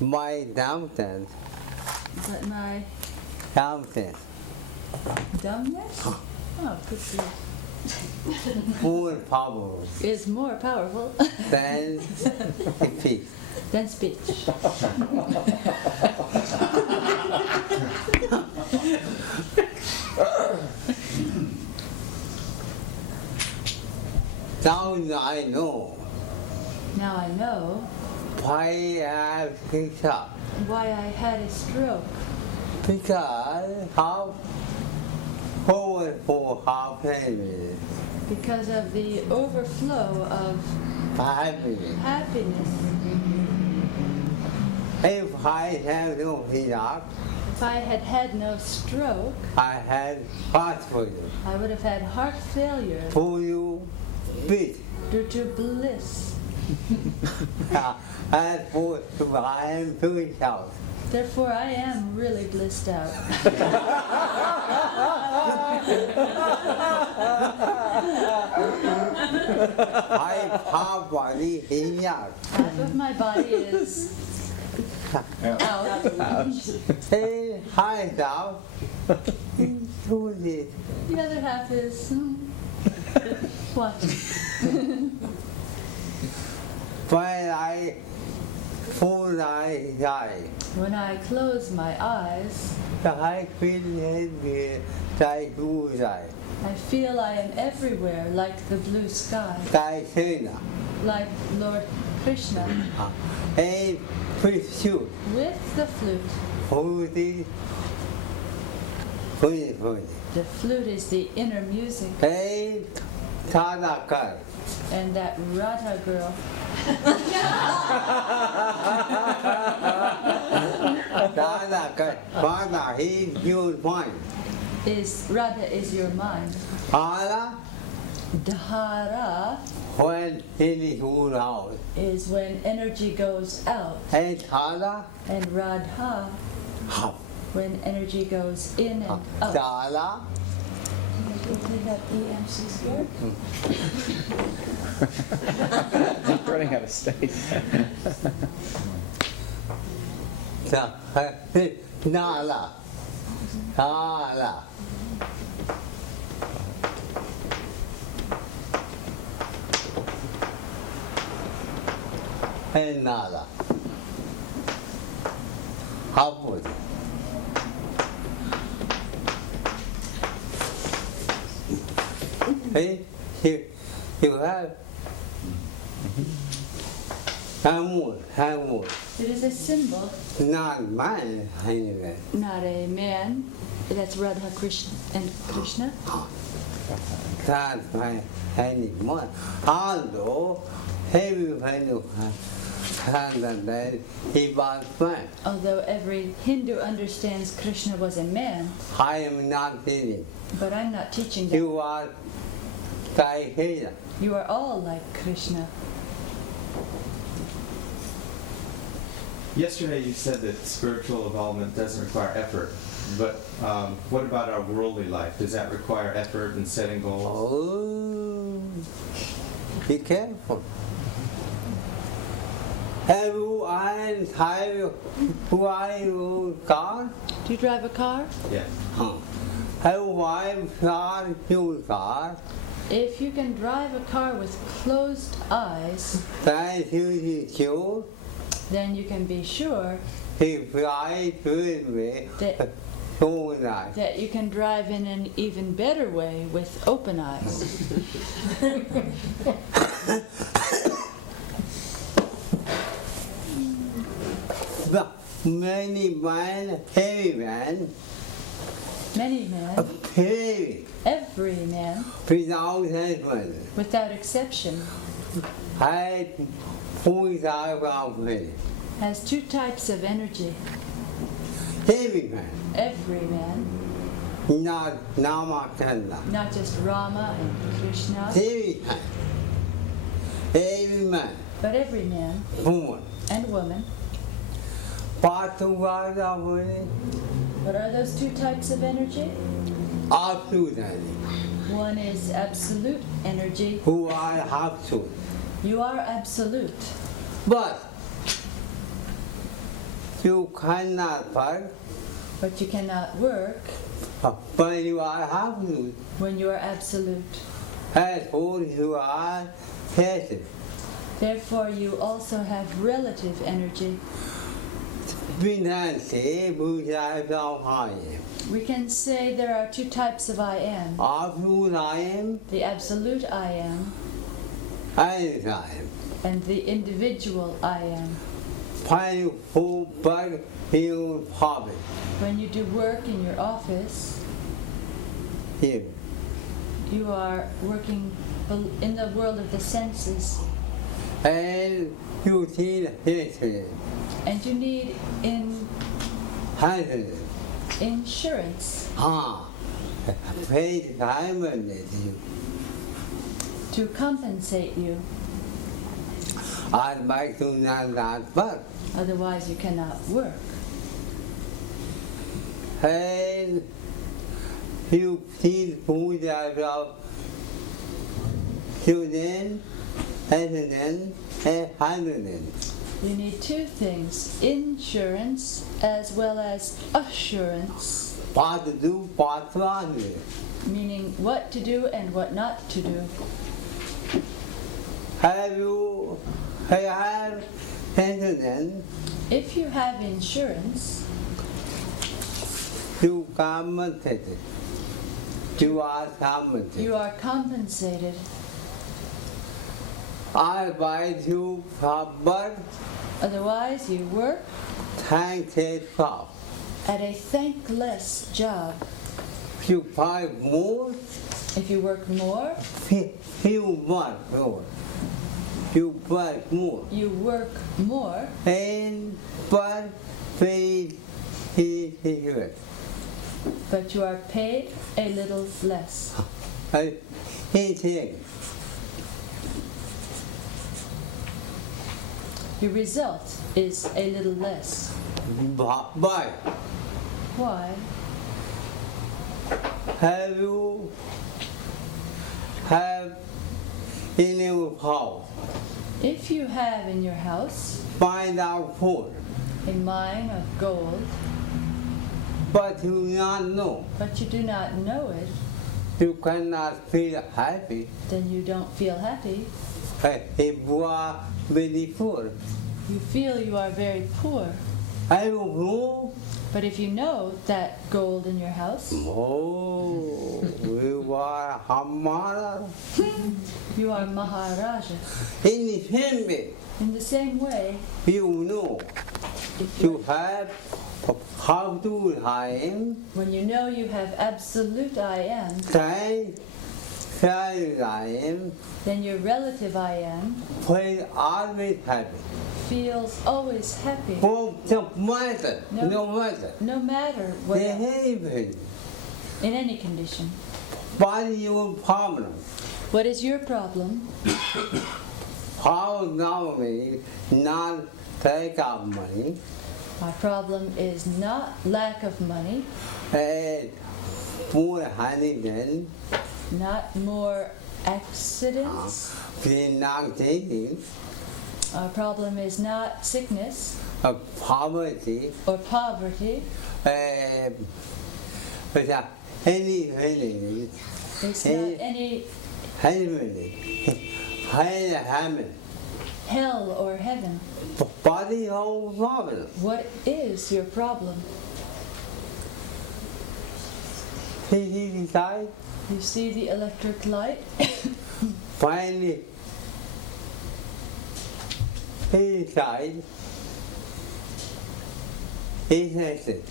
my downstairs. But my Downstairs. dumbness? Oh, good grief. More powerful Is more powerful than speech. than speech. Now I know Now I know why I picked up. why I had a stroke. Because how forward for happiness. Because of the overflow of Happiness. happiness. If I have no pickup, If I had had no stroke, I had heart failure. I would have had heart failure For you, beat. due to bliss. And for I am doing out. Therefore, I am really blissed out. I have body in out. Half of my body is out. Hey, hi now. Do this. The other half is watching. When I full I die. When I close my eyes, I feel heavy, I do die. I feel I am everywhere like the blue sky, I say like Lord Krishna hey, please shoot. with the flute. Hold it. Hold it. The flute is the inner music, Hey, Tadakai. and that Radha girl Tadakai. Father, he your mind. is Radha is your mind. Father, Dhara when he is full out. is when energy goes out, Hey, Tada, and Radha when energy goes in and out. Dala, Did that EMC scared? Running out of state. Nala, Nala. Hey, Nala. Upward. Hey, you have Hamur, It is a symbol, not mine, anyway. not a man. That's Radha Krishna and Krishna. That's my anymore. Although, everybody understands he was man. Although every Hindu understands Krishna was a man, I am not feeling. but I'm not teaching that. You are Taihira. You are all like Krishna. Yesterday you said that spiritual development doesn't require effort, but what about our worldly life? Does that require effort in setting goals? Oh, be careful. Have you iron tire? Who are you car? Do you drive a car? Yeah. Have you wife car, your car? If you can drive a car with closed eyes, That you sure. then you can be sure If I good way, that, so that. that you can drive in an even better way with open eyes. But many man, heavy man, Many men, heavy, every man, without husband. without exception, I pull out of me. has two types of energy. Heavy man, Every man, not Namakanda. not just Rama and Krishna, Heavy man, heavy man, but every man woman. and woman. Part of me, What are those two types of energy? absolutely. One is absolute energy. Who I have to. You are absolute. But you cannot work, but you cannot work but you are absolute. when you are absolute. As all you are passive. Therefore, you also have relative energy. We can say we are I am. We can say there are two types of I am. Absolute I am The absolute I am and I am. and the individual I am. When you work in public, When you do work in your office, here, you are working in the world of the senses, and you see history, and you need happiness. insurance Pay diamond you. to compensate you. I'd like to not work. Otherwise, you cannot work. And you see food yourself, children, and happiness. You need two things, insurance as well as assurance, What to do, what not to do. meaning what to do and what not to do. Have you had incident? If you have insurance, You compensated. You are compensated. you are compensated. Otherwise you work, Otherwise, you work thank yourself. at a thankless job. You buy more, If you work more, you work more. You work more. you work more, And but pay he but you are paid a little less. he said, Your result is a little less. but Why? have you have in your house If you have in your house find out food, a mine of gold, but you not know, but you do not know it, you cannot feel happy. then you don't feel happy. If you are very poor, You feel you are very poor. I don't know. But if you know that gold in your house, Oh, you are Hamara. you are Maharaja. In the same way, In the same way, you know if you you, have how to I am, when you know you have absolute I am, say I am, then your relative I am when always happy. feels always happy, For the matter, No. no matter. no matter what, Behavior. in any condition. What is your problem? What is your problem? How government not take out money My problem is not lack of money, and poor handling, not more accidents. they not taking Our problem is not sickness poverty, or poverty. but any It's Hey. not any Hammer. hell or heaven. Body whole problem. What is your problem? He decide You see the electric light? finally he decide he says it.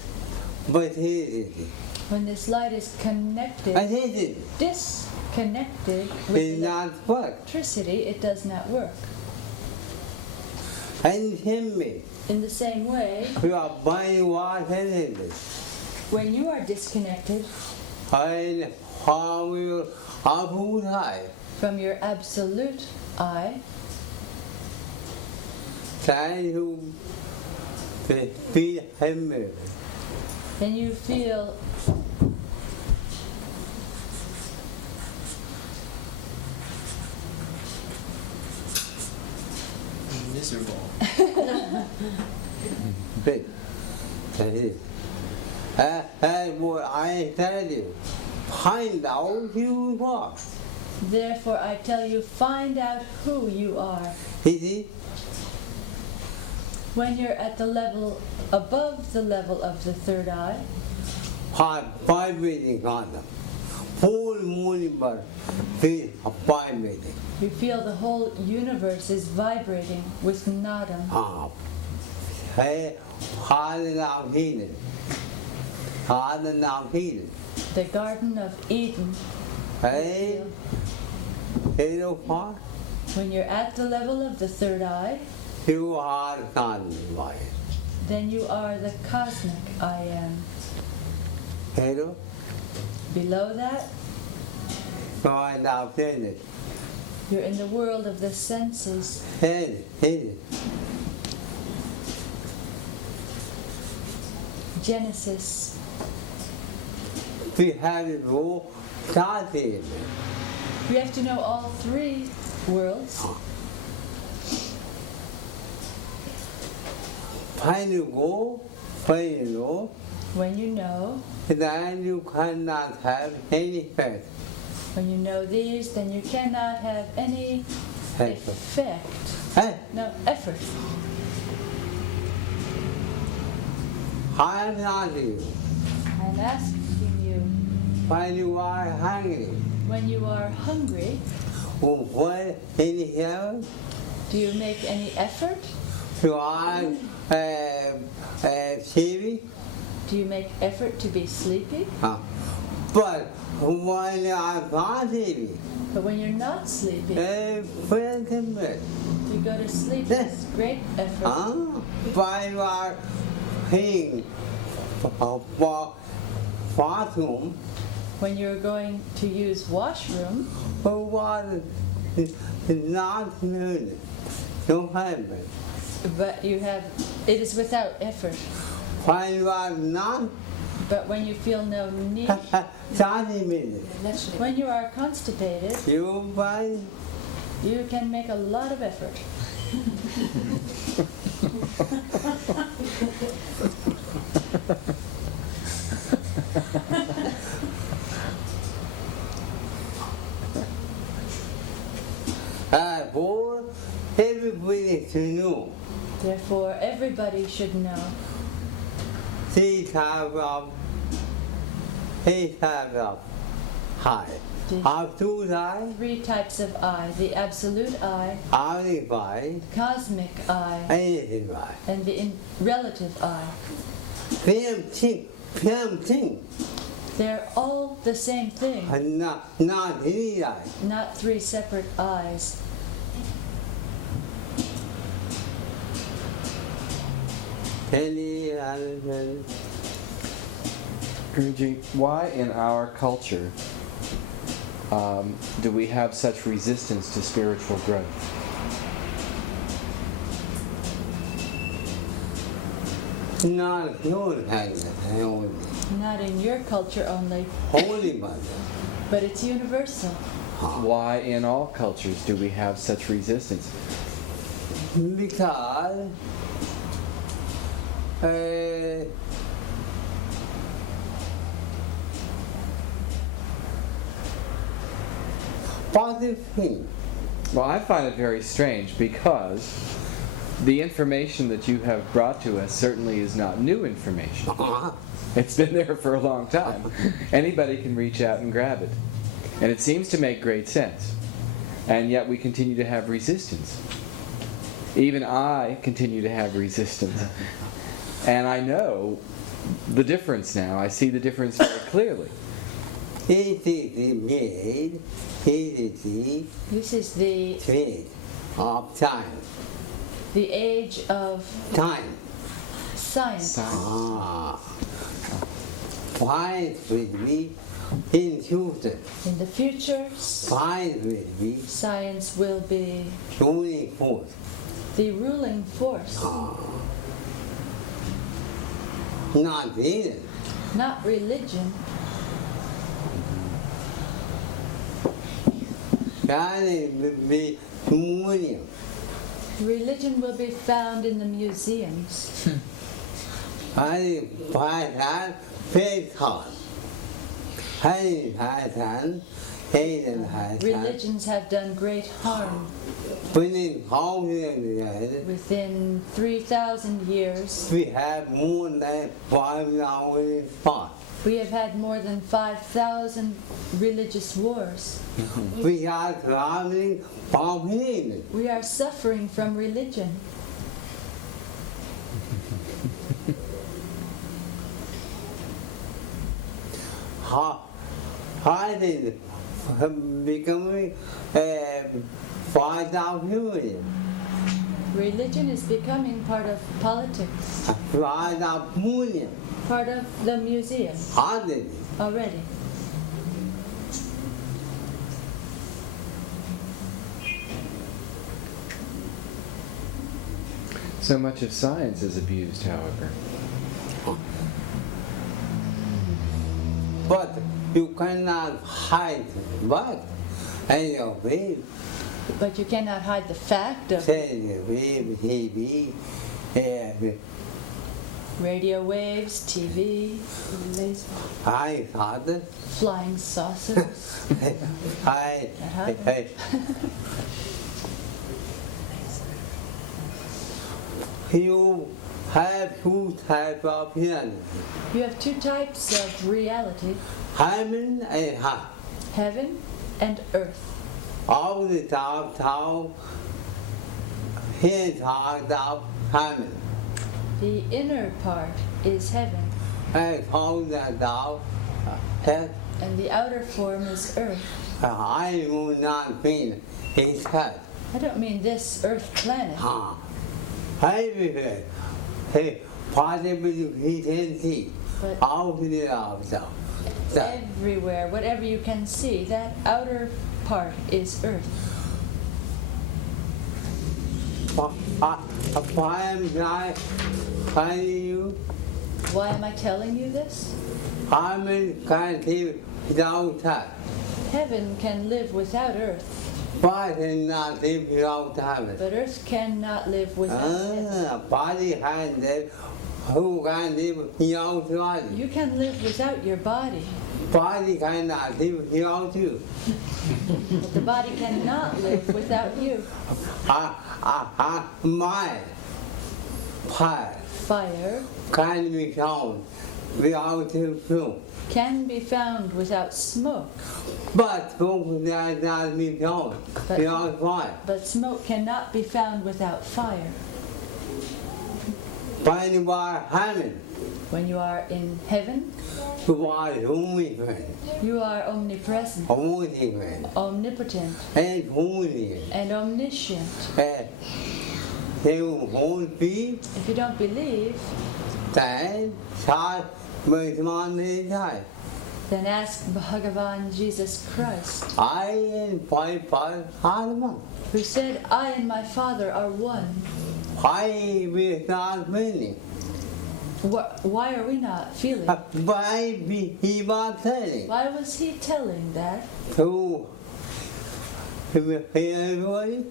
But he did it. When this light is And connected, he did it. disconnected It with not work. electricity, it does not work. And him me. In the same way, You are buying water in it. when you are disconnected And how you how would I? from your absolute I, Can you be him? then you feel miserable. bit. That is. And what I tell you, find out who you are. Therefore I tell you, find out who you are. You see? When you're at the level, above the level of the third eye, Vibrating Ananda. Whole universe is vibrating. you feel the whole universe is vibrating with Nadam. Hey, harder now healing. Harder now healing. The Garden of Eden. Hey, you know what? When you're at the level of the third eye, You are Kanmai. then you are the cosmic I am. You know? Below that, You are now finished. you're in the world of the senses. Hey. Genesis. We have to go starting. You have to know all three worlds. When you go, when you know, When you know, then you cannot have any effect. when you know these, then you cannot have any effect. Hey, No, effort. I'm asking you, I'm asking you, when you are hungry, when you are hungry, when any help, do you make any effort? you are sleepy, Do you make effort to be sleepy? but when you are not sleepy, But when you're not sleepy, wait a minute. you go to sleep with great effort. When you are paying for bathroom, When you're going to use washroom, was not needed. No happen. but you have, it is without effort. When you are not But when you feel no need, 30 minutes, when you are constipated, you find you can make a lot of effort. for everybody to know Therefore, everybody should know three types of high. The- Absolute eye, three types of I: the absolute I, identified, cosmic I, identified. and the relative I. Same thing, They're all the same thing, and not any eye. not three separate I's. Any other Guruji, why in our culture do we have such resistance to spiritual growth? not your hand, only. Not in your culture only, Holy Mother. but it's universal. Why in all cultures do we have such resistance? Because positive thing. Well, I find it very strange because the information that you have brought to us certainly is not new information. It's been there for a long time. Anybody can reach out and grab it. And it seems to make great sense. And yet we continue to have resistance. Even I continue to have resistance. And I know the difference now. I see the difference very clearly. It is made, it is This is the trade of time. age of Time. science. Why will be in future? In the future, Why will be science will be ruling force? the ruling force, Not reason. not religion. That will be communion. Religion will be found in the museums. ให้ภายฐานเพศถอดให้ภายฐานให้ภายฐาน Religions have done great harm. เป็นเขาเรียกอะไร Within 3,000 years, we have more than 5,000 thought we have had more than 5,000 religious wars. we are traveling from here We are suffering from religion. hiding becoming 5,000 Religion is becoming part of politics, 5,000 part of the museum hiding already. So much of science is abused, however. but you cannot hide but anyway But you cannot hide the fact of TV radio waves, TV, laser, I thought flying saucers. I you have two types of hearing. You have two types of reality, Heaven and heart. heaven and earth. All the time, here talk of heaven. The inner part is heaven, I told that out that and the outer form is earth. I will not be his head. I don't mean this earth planet. Everywhere, he possibly he can see But out the outside. everywhere, whatever you can see, that outer part is earth. Why am I telling you? Why am I telling you this? Heaven can't live without heaven. Heaven can live without earth, Body cannot live without heaven. but earth cannot live without heaven. Body can live. Who can live without body? You can live without your body, Body cannot live without you. but the body cannot live without you. My fire Fire can be found without smoke. can be found without smoke, But smoke cannot be found without fire. but smoke cannot be found without fire. When you are heaven, When you are in heaven, you are omnipresent, you are omnipresent, omnipotent, and holy. and omniscient. You won't be If you don't believe, that child with money die. then ask Bhagavan Jesus Christ, I and my father are one. who said, I and my Father are one. Why we not winning? Why are we not feeling? Why he was telling Why was he telling that? to everybody?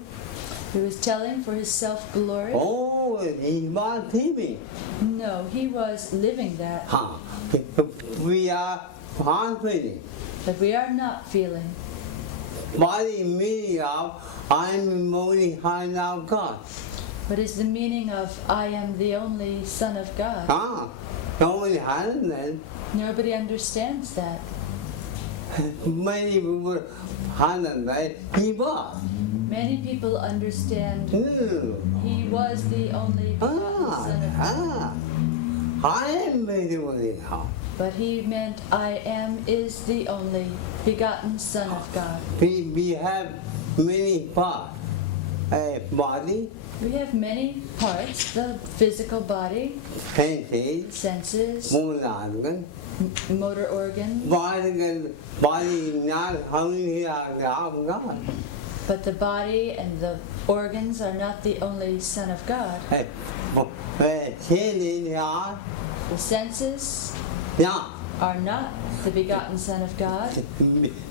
He was telling for his self-glory? Oh, he was living. No, he was living that, We are confident. but we are not feeling. What is meaning of I'm only kind of God? What is the meaning of I am the only Son of God? Only hundred. Nobody understands that. Many people hundred he was. Many people understand he was the only begotten Son of God. I am the only God. But he meant I am is the only begotten Son of God. We have many parts. Body, We have many parts, the physical body, senses, motor organ, body not only of God. but the body and the organs are not the only Son of God. The senses are not the begotten Son of God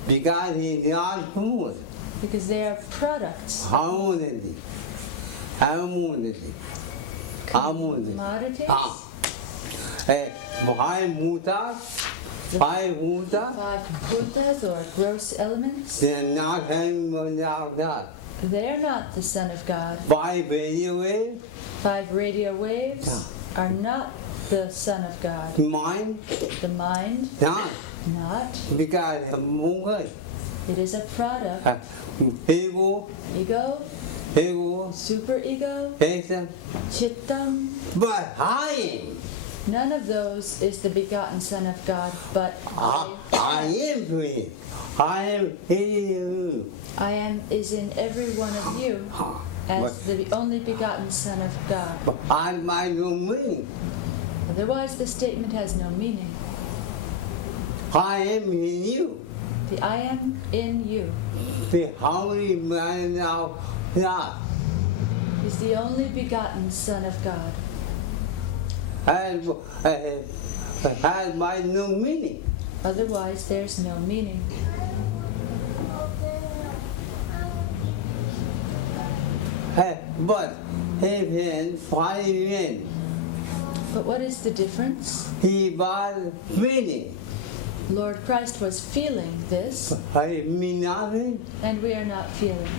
Because he is not food. because they are products. Commodities. Commodities? Five Buddhas. Five Buddhas. 5 Buddhas or gross elements? They're not anyone like that. They're not the Son of God. 5 radio waves. 5 radio waves are not the Son of God. Mind. The mind, Not. not. Because movement. It is a product. Ego. Ego, Ego. superego, Patient. chittam. But I am. None of those is the begotten Son of God, but I am free. I am in you. I am is in every one of you as the only begotten Son of God. But I might know me. Otherwise, the statement has no meaning. I am in you. The I am in you The holy man now God is the only begotten Son of God. has might no meaning. Otherwise, there's no meaning. But he been 5 men. But what is the difference? He was feeling. Lord Christ was feeling this, I mean nothing. and we are not feeling.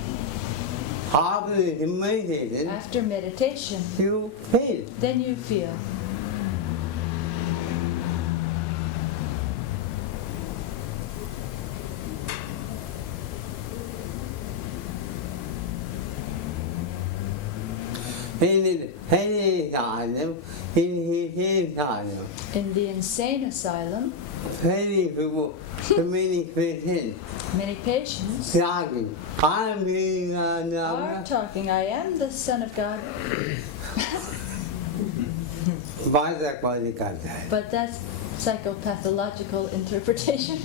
After the meditation, After meditation, you feel. then you feel. In In the insane asylum, many people, many patients, many patients talking. I'm being are talking, I am the Son of God, but that's psychopathological interpretation.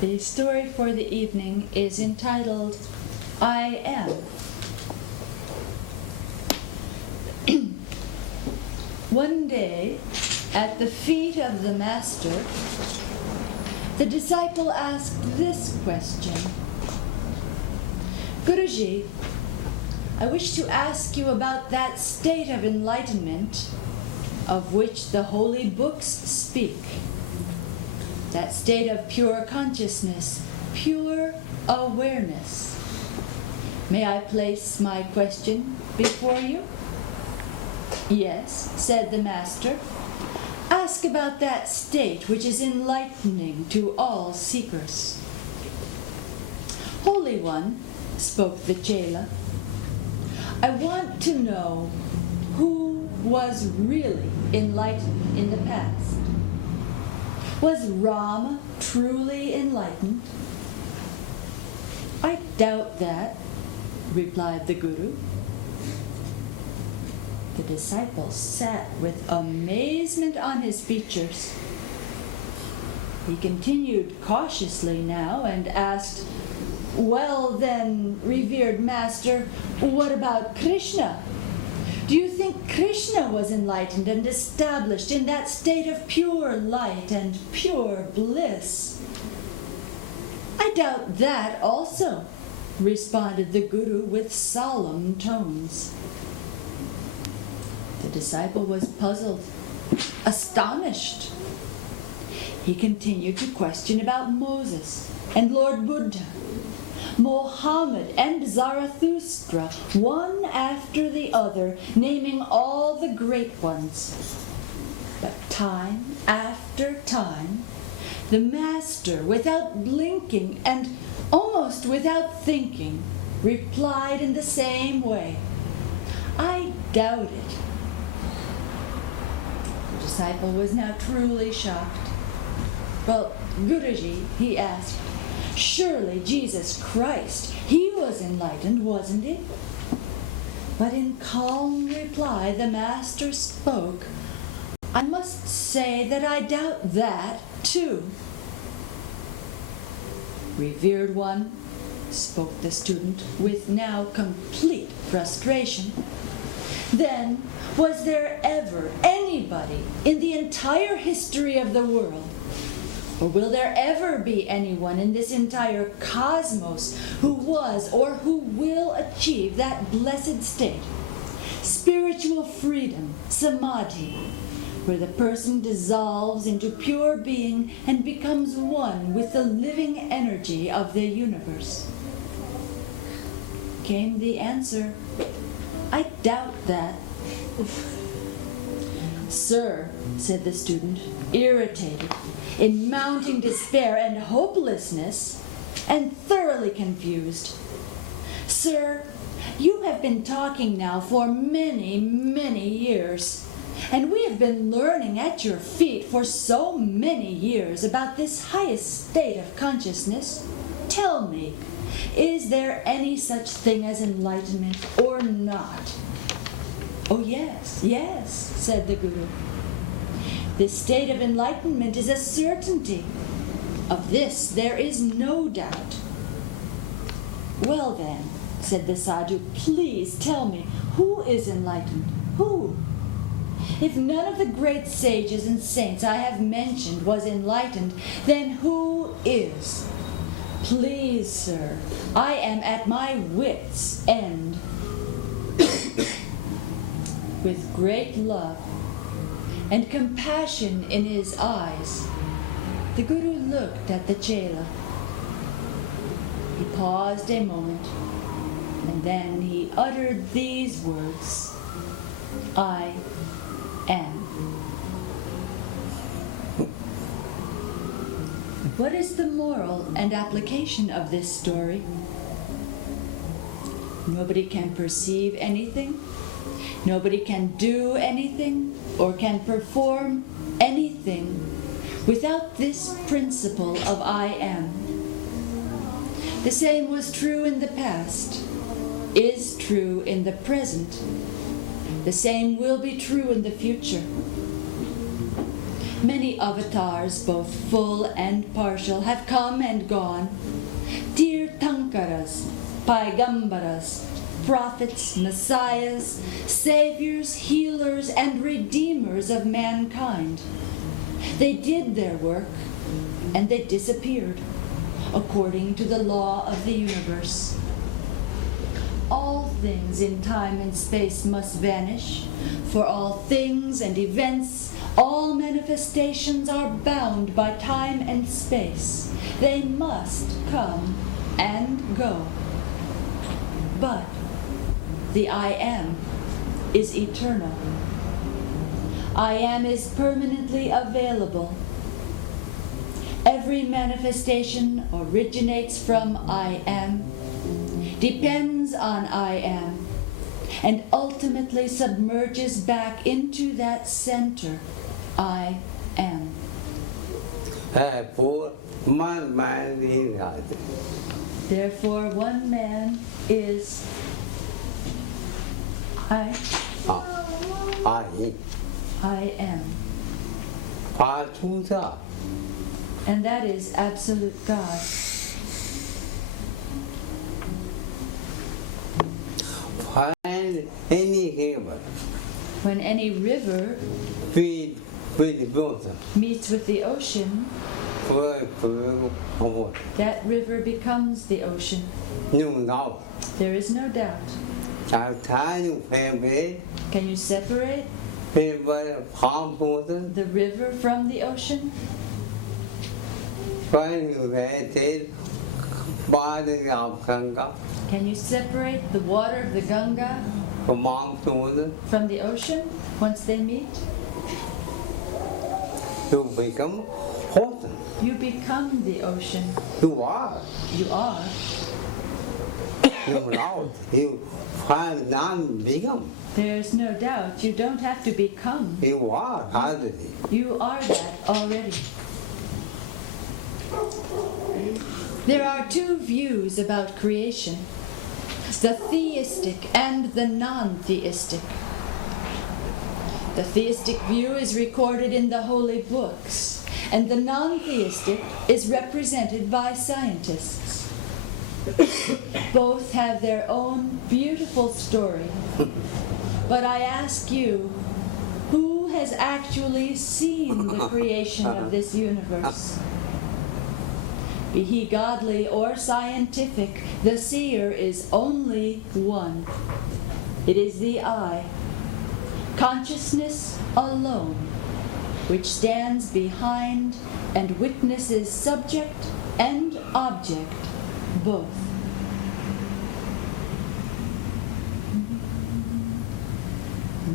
The story for the evening is entitled, I Am. One day, at the feet of the Master, the disciple asked this question. Guruji, I wish to ask you about that state of enlightenment of which the holy books speak. That state of pure consciousness, pure awareness. May I place my question before you? Yes, said the Master. Ask about that state which is enlightening to all seekers. Holy One, spoke the Chela, I want to know who was really enlightened in the past. Was Rama truly enlightened? I doubt that, replied the Guru. The disciple sat with amazement on his features. He continued cautiously now and asked, Well then, revered Master, what about Krishna? Do you think Krishna was enlightened and established in that state of pure light and pure bliss? I doubt that also, responded the Guru with solemn tones. The disciple was puzzled, astonished. He continued to question about Moses and Lord Buddha, Mohammed and Zarathustra, one after the other, naming all the great ones. But time after time, the Master, without blinking and almost without thinking, replied in the same way, I doubt it. The disciple was now truly shocked. Well, Guruji, he asked, surely Jesus Christ, he was enlightened, wasn't he? But in calm reply, the Master spoke, I must say that I doubt that, too. Revered one, spoke the student with now complete frustration, then was there ever anybody in the entire history of the world, or will there ever be anyone in this entire cosmos who was or who will achieve that blessed state, spiritual freedom, samadhi, where the person dissolves into pure being and becomes one with the living energy of the universe? Came the answer, I doubt that. Sir, said the student, irritated, in mounting despair and hopelessness, and thoroughly confused. Sir, you have been talking now for many, many years, and we have been learning at your feet for so many years about this highest state of consciousness. Tell me, is there any such thing as enlightenment or not? Oh yes, yes, said the Guru. This state of enlightenment is a certainty. Of this there is no doubt. Well then, said the sadhu, please tell me, who is enlightened? Who? If none of the great sages and saints I have mentioned was enlightened, then who is? Please, sir, I am at my wits' end. With great love and compassion in his eyes, the Guru looked at the chela. He paused a moment, and then he uttered these words, I am. What is the moral and application of this story? Nobody can perceive anything, nobody can do anything, or can perform anything without this principle of I am. The same was true in the past, is true in the present. The same will be true in the future. Many avatars, both full and partial, have come and gone. Dear Tankaras, Paigambaras, prophets, messiahs, saviors, healers, and redeemers of mankind. They did their work, and they disappeared, according to the law of the universe. All things in time and space must vanish, for all things and events, all manifestations are bound by time and space. They must come and go. But the I am is eternal. I am is permanently available. Every manifestation originates from I am, depends on I am, and ultimately submerges back into that center, I am. Therefore, one man is God. Therefore, one man is I am. Patuta. And that is absolute God. Find any river, When any river feed with the water, meets with the ocean, that river becomes the ocean. no doubt. There is no doubt. Our time favorite, Can you separate favorite palm water, the river from the ocean? when you waited, body of Ganga, Can you separate the water of the Ganga among water, from the ocean once they meet? to become potent. You become the ocean. You are. You are. No doubt. You find none become. There's no doubt. You don't have to become. You are already. You are that already. There are two views about creation, the theistic and the non-theistic. The theistic view is recorded in the holy books, and the non-theistic is represented by scientists. Both have their own beautiful story. But I ask you, who has actually seen the creation of this universe? Be he godly or scientific, the seer is only one. It is the I, consciousness alone, which stands behind and witnesses subject and object both.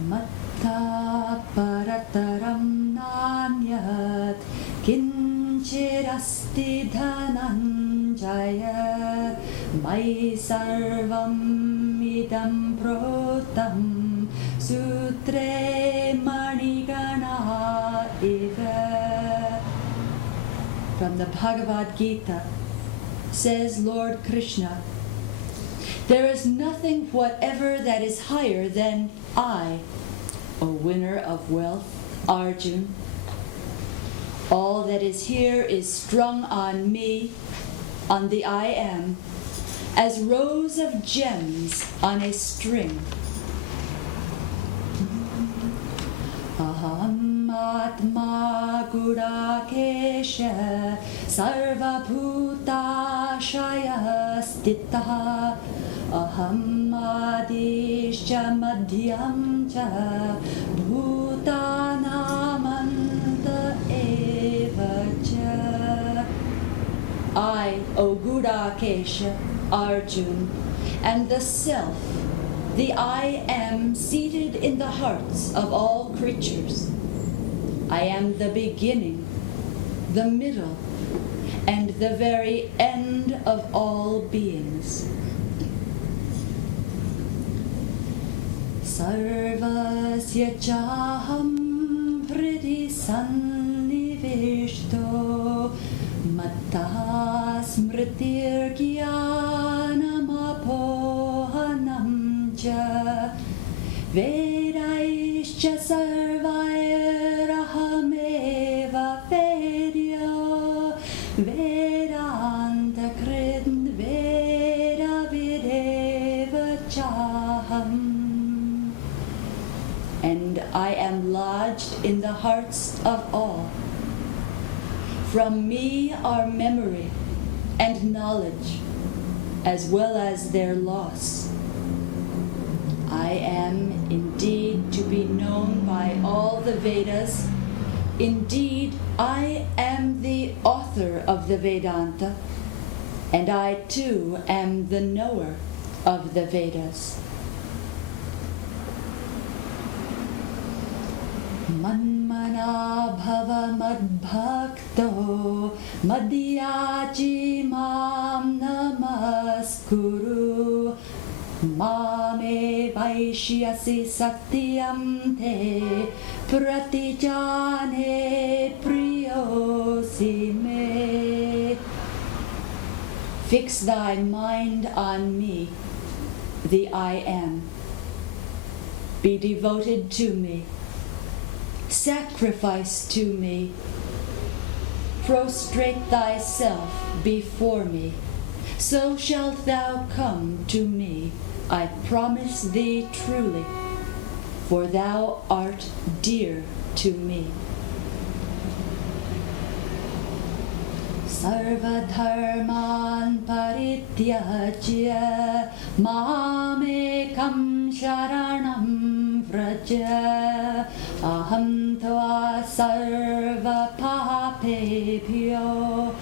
Matta parataram nanyat kinchirasti dhananjaya mai sarvam idam protam sutre manigana eva. From the Bhagavad Gita, says Lord Krishna, there is nothing whatever that is higher than I, O winner of wealth, Arjun. All that is here is strung on me, on the I am, as rows of gems on a string. Aham atma gudakesha sarva bhutashaya stitaha aham adishya madhyam cha bhutanamanta eva cha. I, O Gudakesha, Arjun, am the Self, the I am seated in the hearts of all creatures. I am the beginning, the middle, and the very end of all beings. Sarvasya chaham priti sannivishto matta smritir jnanam apohanam cha vedaischa sarvairahameva vedya vedanta kridn veda videva chaham. And I am lodged in the hearts of all. From me are memory and knowledge, as well as their loss. I am indeed to be known by all the Vedas. Indeed, I am the author of the Vedanta, and I too am the knower of the Vedas. Manmana bhava madbhakto madhyaji mam namaskuru mame vaishyasi satyam te pratijane priyosi me. Fix thy mind on me, the I am. Be devoted to me. Sacrifice to me. Prostrate thyself before me. So shalt thou come to me, I promise thee truly, for thou art dear to me. Sarvadharman parityajya mamekam sharanam vraja aham tva sarva papebhyo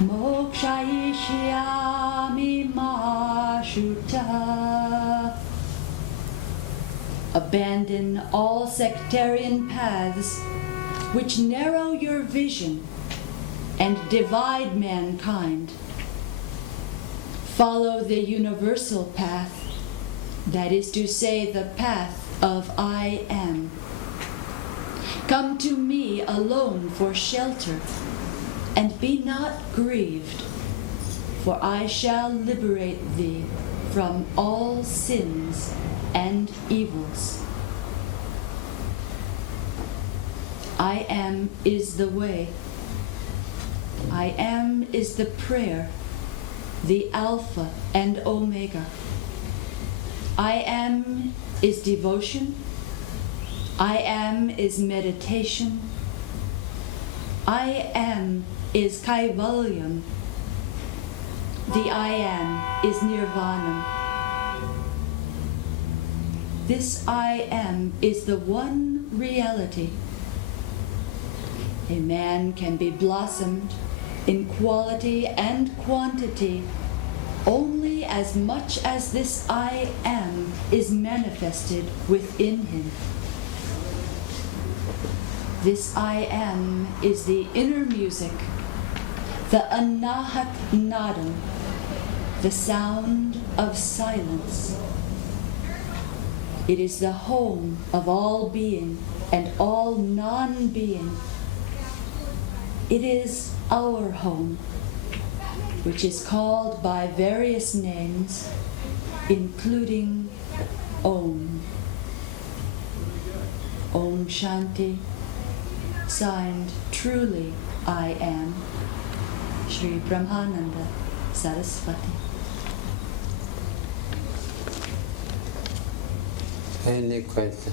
mokshayishyami ma shuta. Abandon all sectarian paths which narrow your vision and divide mankind. Follow the universal path, that is to say, the path of I am. Come to me alone for shelter, and be not grieved, for I shall liberate thee from all sins and evils. I am is the way. I am is the prayer, the Alpha and Omega. I am is devotion. I am is meditation. I am is Kaivalyam. The I am is Nirvana. This I am is the one reality. A man can be blossomed in quality and quantity only as much as this I am is manifested within him. This I am is the inner music, the anahat nadam, the sound of silence. It is the home of all being and all non-being. It is our home, which is called by various names, including Om. Om Shanti, signed Truly I Am, Shri Brahamananda Sarasvati. Any question?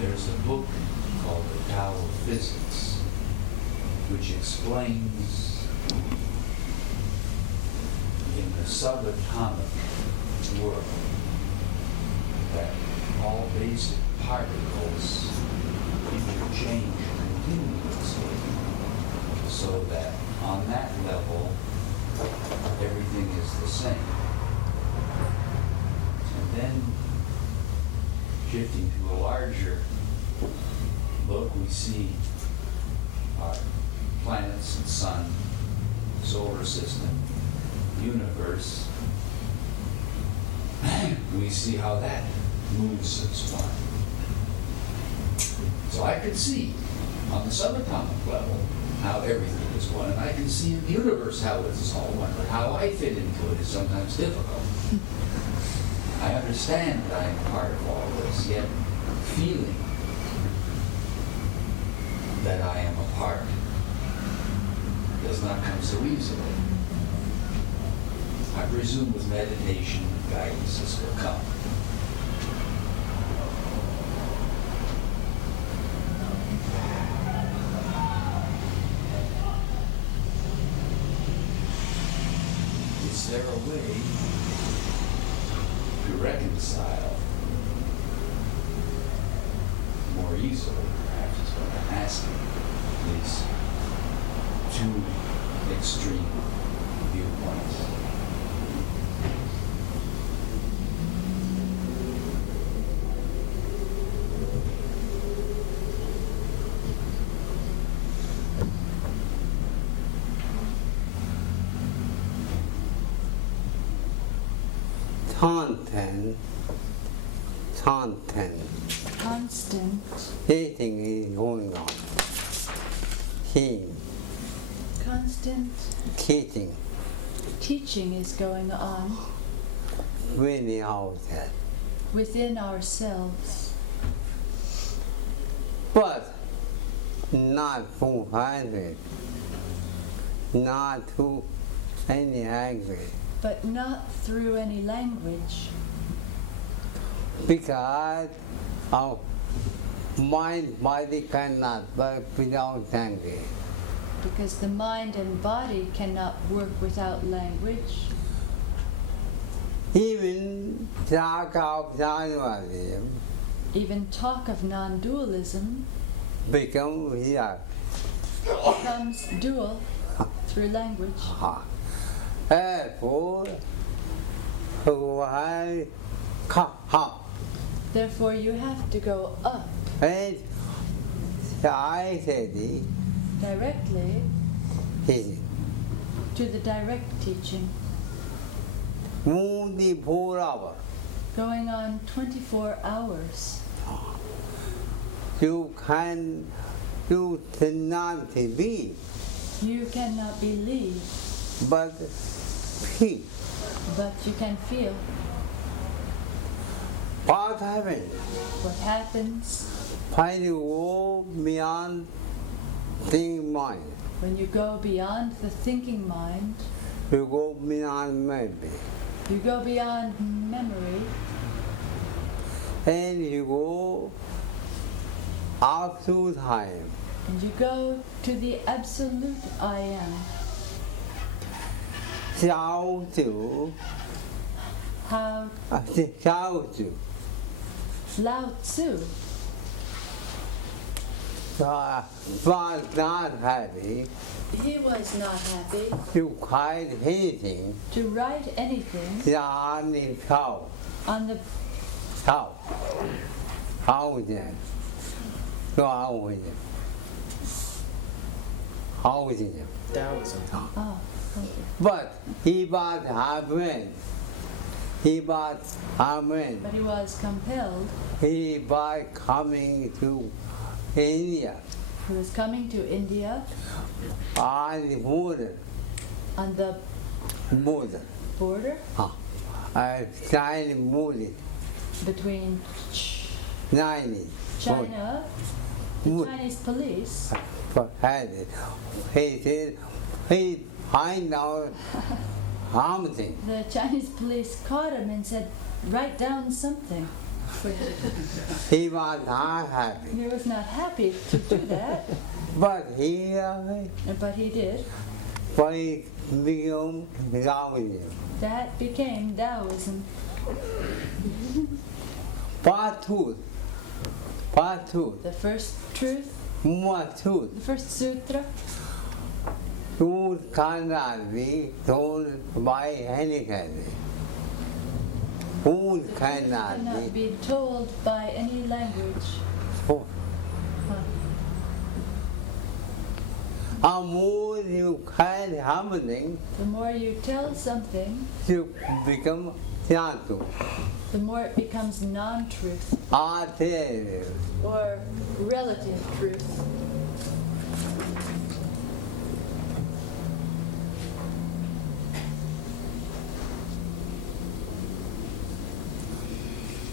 There's a book called The Tao of Physics, which explains in the subatomic world that all basic particles interchange continuously, so that on that level everything is the same. And then shifting to a larger look, we see our planets and sun, solar system, universe. We see how that moves as one. So I can see on the subatomic level how everything is one, and I can see in the universe how it is all one, but how I fit into it is sometimes difficult. I understand that I am part of all this, yet feeling that I am a part does not come so easily. I presume with meditation and guidance this will come. Is there a way to reconcile more easily, perhaps is what I'm asking, these two extreme viewpoints? Constant. Heating is going on. Heating. Constant Heating. teaching is going on Really outside. within ourselves, But not full-hearted. Not to any angry. but not through any language, Because our mind, body cannot work without anger. because the mind and body cannot work without language. even talk of non-dualism Even talk of non-dualism become real. becomes dual through language. Therefore, why come up? Therefore, you have to go up And I said directly it to the direct teaching, only 4 hours. going on 24 hours. You cannot be, You cannot believe, but feel. but you can feel. What happens What happens when you go beyond thinking mind? when you go beyond the thinking mind? You go beyond memory. You go beyond memory, And you go up to time. and you go to the absolute I am. Xiao Zhu, How Xiao Zhu. Lao Tzu Was not happy. he was not happy You cried anything. to write anything Xiang Xiao. on the Xiao. How is it? How is it? How is it? Taoism. oh, thank you. But he was Amen. He was Amen. But he was compelled. He was coming to India He was coming to India on the border. on the Border. border China border. between 90. China, the Wood. Chinese police. Had it. He said, he find out something. The Chinese police caught him and said, "Write down something." He was not happy. He was not happy to do that, But he but he did. became Taoism. That became Taoism. Part two. Part two. The first truth, More truth. the first sutra. Truth cannot be told by anybody. Truth cannot Cannot be be told by any language. told. Huh. The more you can something, The more you tell something, you become Santu. the more it becomes non-truth Alternative. or relative truth.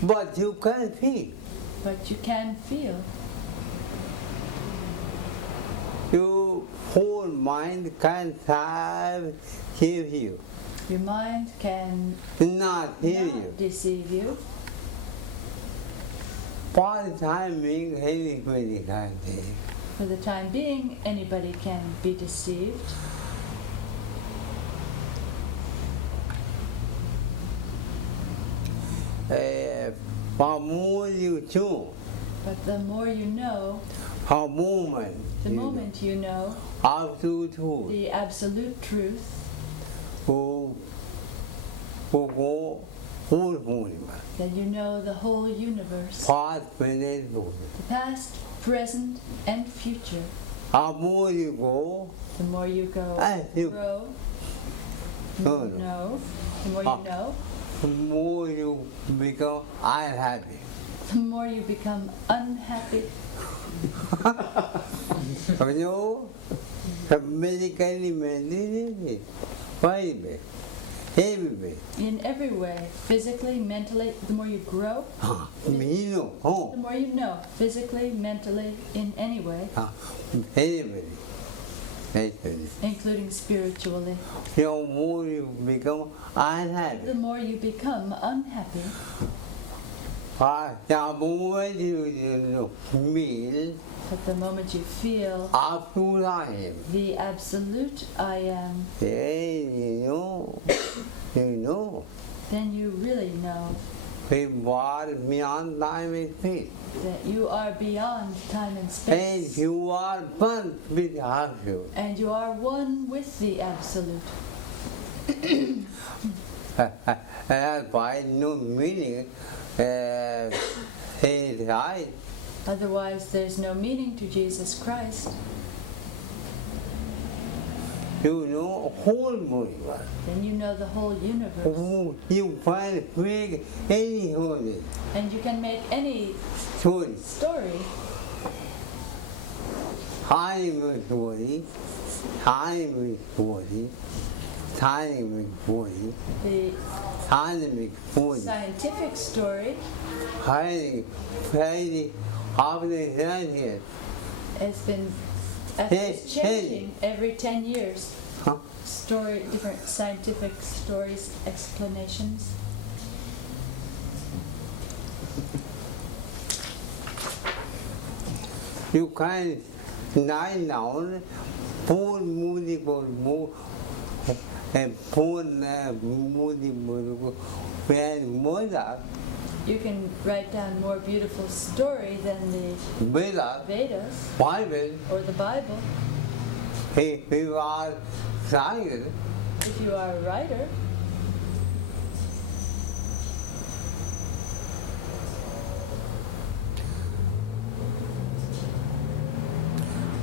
But you can feel. But you can feel. Your whole mind can have hear you, Your mind can not hear not you. deceive you. For the time being, anybody can be. For the time being, anybody can be deceived. For more you do, But the more you know, for moment, the moment you know absolute truth, the absolute truth, who go whole volume, then you know the whole universe, past, present, future. the past, present, and future. The more you go, The more you go, you grow, the more you know, the more you know, the more you become unhappy. the more you become unhappy. You know, medically, mentally, everywhere, everywhere. In every way, physically, mentally, the more you grow, You know, the more you know, physically, mentally, in any way, everybody, everybody. including spiritually. The more you become unhappy. The more you become unhappy. The moment you feel But the moment you feel up to time, the absolute I am, then you know, then you you are beyond time and space. that you are beyond time and And space, you are one with Absolute. and you are one with the Absolute. That's why no meaning is right. Otherwise, there's no meaning to Jesus Christ. You know whole universe. Then you know the whole universe. You can make any holy And you can make any story. story, Time story, time story, time story, the time story. scientific story, Highly, highly, after 10 years. has been Hey, changing every 10 years. Huh? Story, different scientific stories, explanations. You can lie down, pull multiple move, and pull multiple when mother, You can write down more beautiful story than the Veda, Vedas Bible, or the Bible. if you are science, If you are a writer,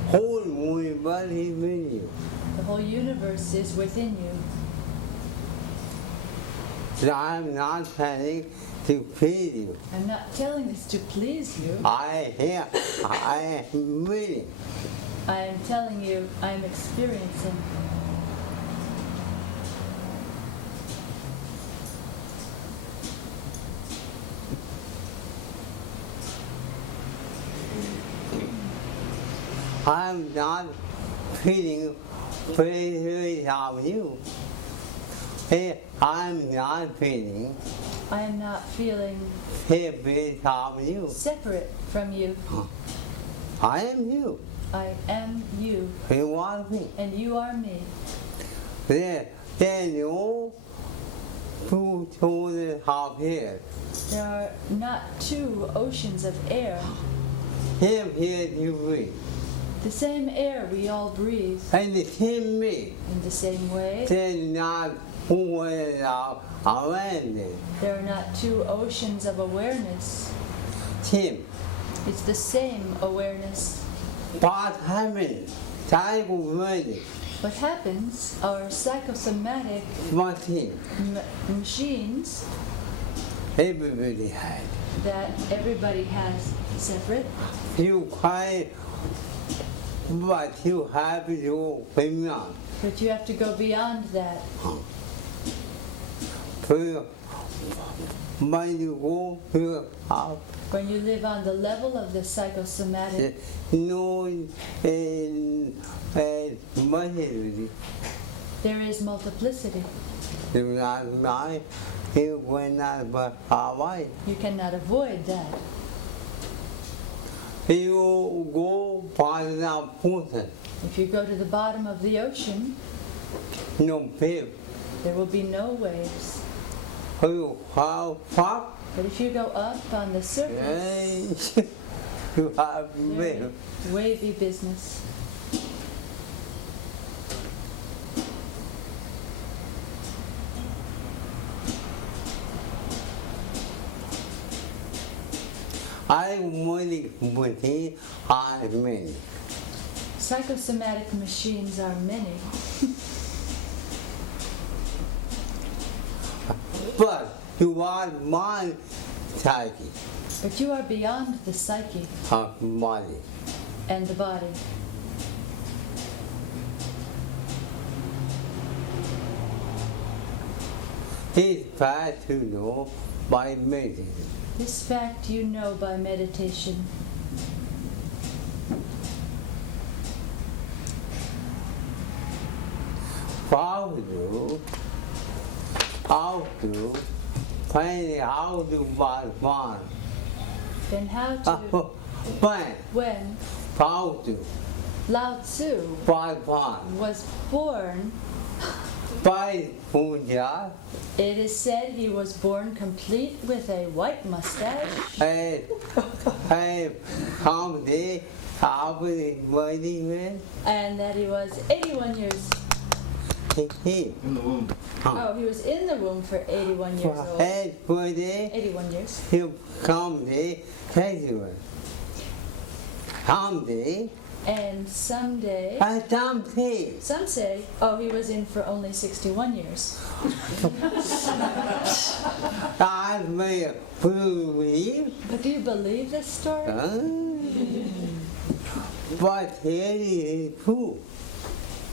whole universe is with you. the whole universe is within you. So I'm not planning to please you. I'm not telling this to please you. I am willing. I am telling you I'm experiencing. I'm not feeling very of you. Hey, I'm not feeling I am not feeling happy of you. separate from you. I am you. I am you, You are me. and you are me. Then you two children have here. There are not two oceans of air. Here you breathe. The same air we all breathe. And the same me. In the same way, Then not who is our awareness. there are not two oceans of awareness. Him. It's the same awareness. What happened? Psychomatic. What happens, our psychosomatic Machine. machines Everybody had. that everybody has separate, You cry, but you have to beyond. but you have to go beyond that. When you go to up, When you live on the level of the psychosomatic, no multitude. there is multiplicity. You not lie, you will not but Hawaii. You cannot avoid that. You go by the person, If you go to the bottom of the ocean, no people. there will be no waves. You have fuck, But if you go up on the surface, you have very people. wavy business. I really believe I mean. Psychosomatic machines are many, But you are my psyche but you are beyond the psyche of body. and the body. It's bad to know by meditating. This fact you know by meditation. How to find how to one. Then how to, when How to Lao Tzu one. was born by Puja, It is said he was born complete with a white mustache, I come the Abdi Vadi and that he was 81 years. he Oh, he was in the womb for 81 years for old. head for the 81 years. he come the festival. Come the And someday, some say some say, oh, he was in for only 61 years. I may believe. But do you believe this story? But it is true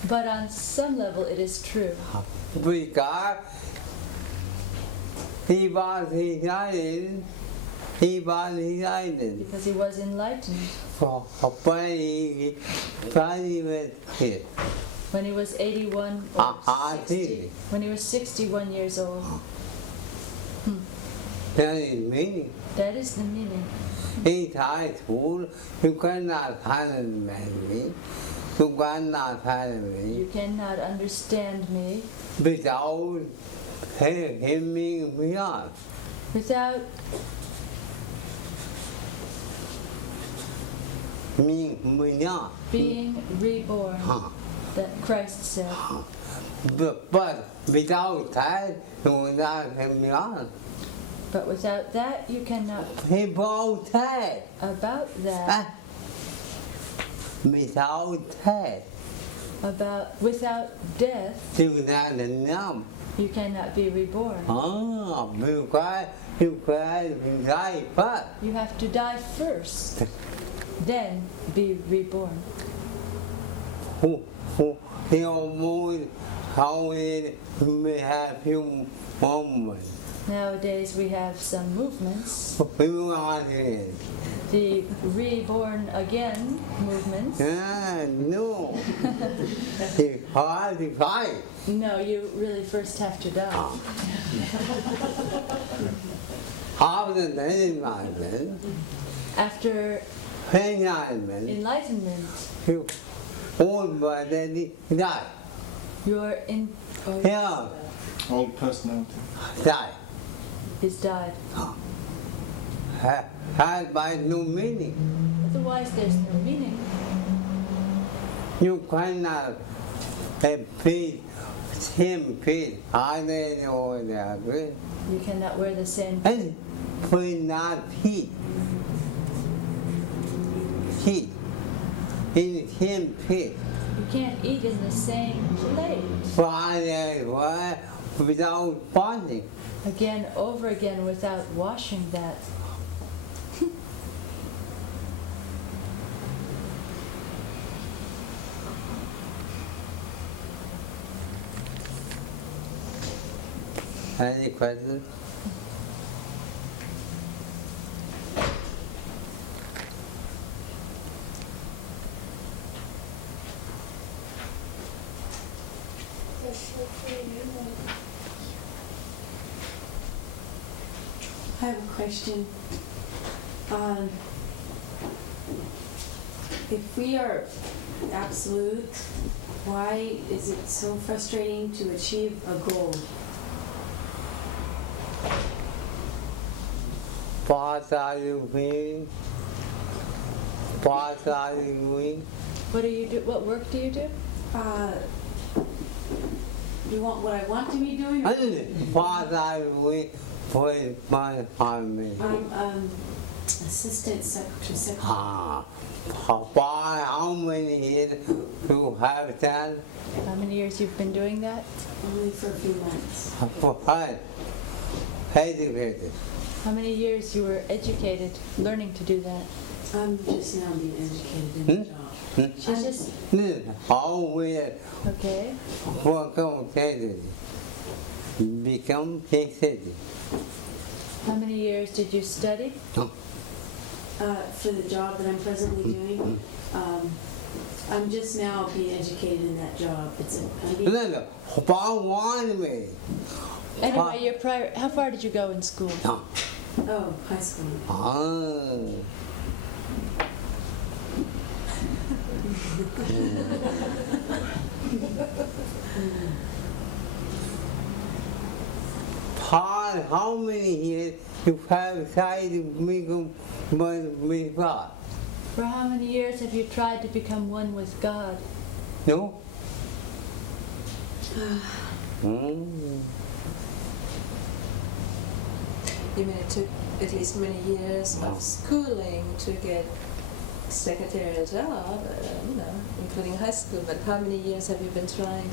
But on some level, it is true. because he was decided. He was decided Because he was enlightened for a body was here. when he was 81 or I 60. see. When he was 61 years old. That is meaning. That is the meaning. He tried to, you cannot find me. You cannot find me You cannot understand me without him being beyond. without Being beyond. being reborn, Huh. that Christ said. But without that, you will not him beyond. But without that, you cannot. He brought that. About that, Without that, without death, you not know. you cannot be reborn. You can die first. You have to die first, then be reborn. The moon, how it may have few moments. Nowadays we have some movements, We want it. the reborn again movements. No. It's hard to fight. No, you really first have to die. After the enlightenment, After enlightenment, you old body die. your in Yeah, Old personality. die. is died. Had by no meaning. Otherwise, there's no meaning. You cannot have feet, same feet, either or the other. You cannot wear the same. And will not feet. Feet. In same feet. You can't eat in the same plate. Why without washing. Again, over again, without washing that. Any questions? I have a question. If we are absolute, why is it so frustrating to achieve a goal? What are you doing? What are you doing? What do you do? What work do you do? You want what I want to be doing? Or What are you doing for my family? I'm assistant secretary. Why, how many years you have done? How many years you've been doing that? Only for a few months. For what? Educated. How many years you were educated, learning to do that? I'm just now being educated in the job. She's just How will okay. become educated? Become educated. How many years did you study? For the job that I'm presently doing, I'm just now being educated in that job. About 1 minute. Anyway, your prior. How far did you go in school? Oh, high school. how many years you have tried to become one with God? For how many years have you tried to become one with God? No? Mm. You mean it took at least many years of schooling to get secretarial job, including high school, but how many years have you been trying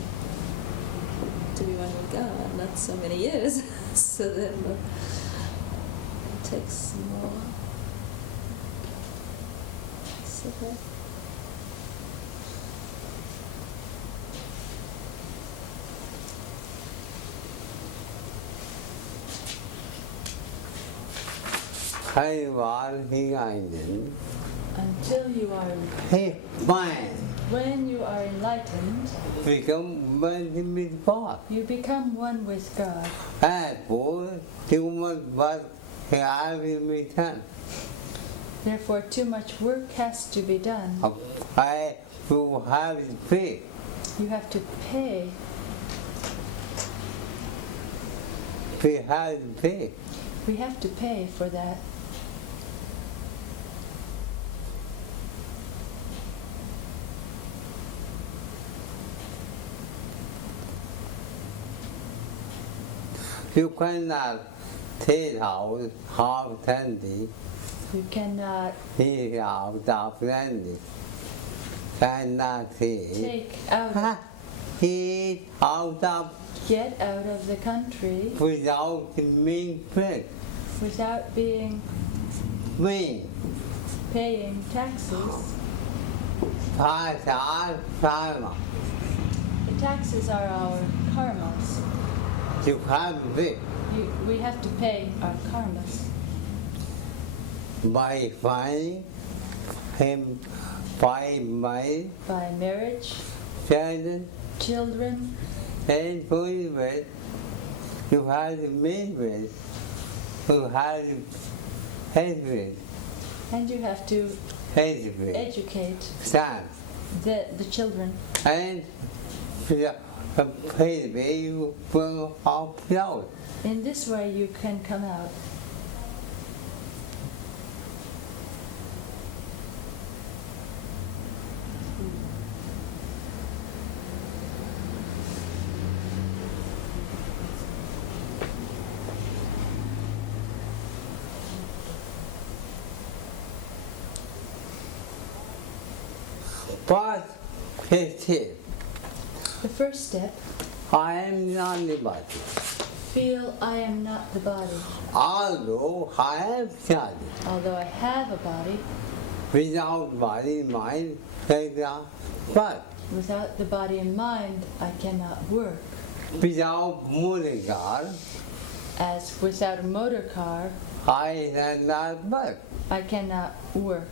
to be one with God? Not so many years, so that it takes more. So that I was behind Until you are, Hey, fine. when you are enlightened, Become one with God. you become one with God. Therefore, too much work has to be done. Therefore, too much work has to be done. I will have faith. You have to pay. We have faith. We have to pay for that. You cannot take out half candy. You cannot Take out the candy. Cannot take out, Eat out of get out of the country without being paid. without being Me, paying taxes. karma. The taxes are our karmas. You have faith. We have to pay our karmas By finding him by my by marriage, children children, and food. You have to make it. You have to help it. and you have to Help it. educate Son. the children. And maybe you will help out. In this way, you can come out. But still, The first step, I am not the body. feel I am not the body. Although I have body, Although I have a body, without body, mind, but without the body and mind, I cannot work. without motor car, As without a motor car, I cannot work. I cannot work.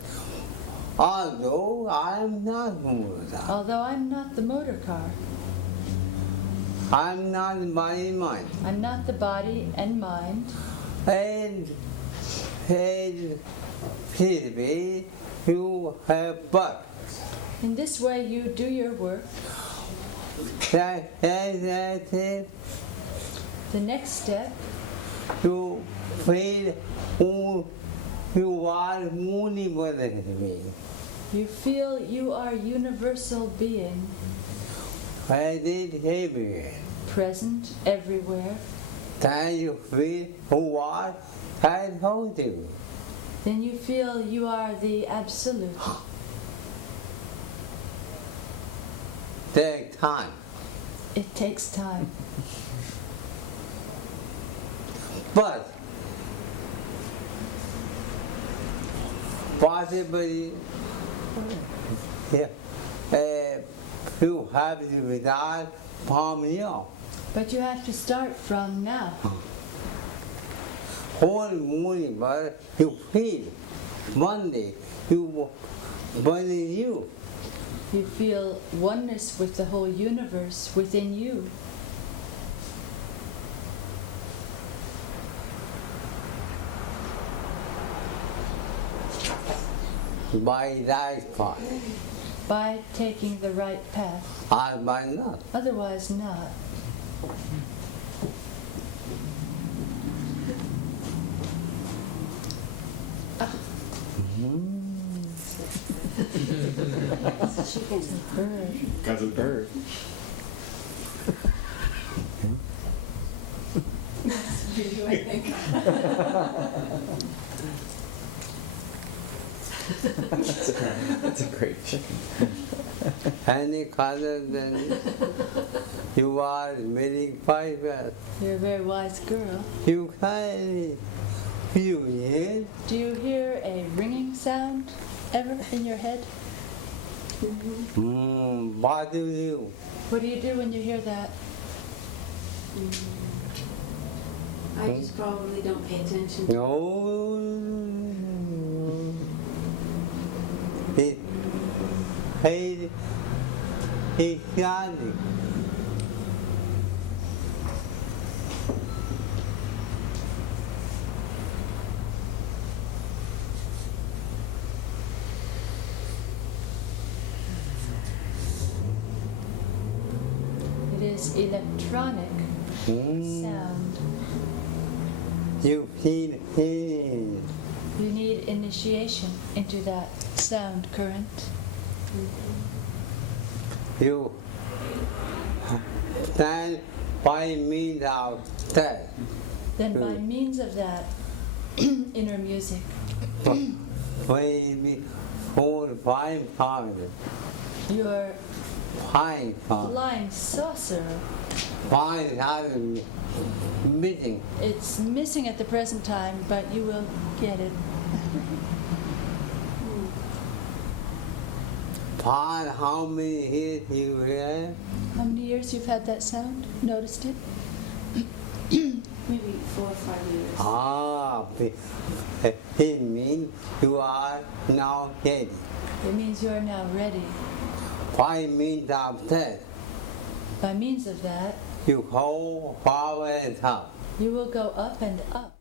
Although I am not motor car, Although I'm not the motor car, I am not body, mind. I'm not the body and mind, And physically, you have work. in this way you do your work. That The next step, you feel who you are universally. you feel you are universal being, Present everywhere. present everywhere. Then you feel who are I told you. Then you feel you are the absolute. Take time. It takes time. But possibly you have to start from now. But you have to start from now. Whole universe you feel. One day you within you. You feel oneness with the whole universe within you. By that path. By taking the right path. Or by not. Otherwise not. Bird. Because of Bird. I think. That's a great chicken. Any other than you are very private. You're a very wise girl. You can feel it. Do you hear a ringing sound ever in your head? What do you? What do you do when you hear that? I just probably don't pay attention. No. He's yawning. It is electronic sound. You feel it. You need initiation into that sound current. You stand by means of that. Then by means of that inner music, Maybe 4 or 5 times. your 5 times. flying saucer, 5 times missing. it's missing at the present time, but you will get it. Part how many years you have? How many years you've had that sound? Noticed it? Maybe 4 or 5 years. It means you are now ready. It means you are now ready. By means of that, By means of that, you go forward and up. you will go up and up.